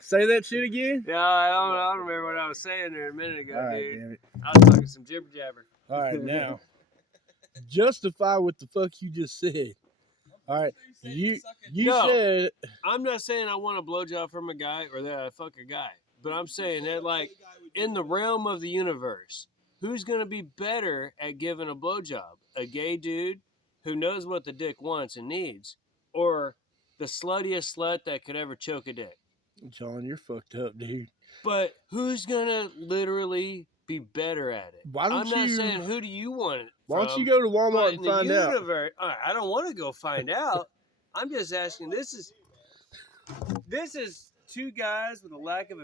Say that shit again. Yeah, I don't remember what I was saying there a minute ago, All right, dude. damn it. I was talking some jibber jabber. All right, now justify what the fuck you just said. All right, you No. said I'm not saying I want a blowjob from a guy or that I fuck a guy, but I'm saying that, like, in the realm of the universe, who's gonna be better at giving a blowjob? A gay dude who knows what the dick wants and needs, or the sluttiest slut that could ever choke a dick? John, you're fucked up, dude. But who's gonna literally be better at it? Why don't I'm not you- saying who do you want it Why don't you from, go to Walmart but and in the find out? universe, all right, I don't want to go find out. I'm just asking. This is two guys with a lack of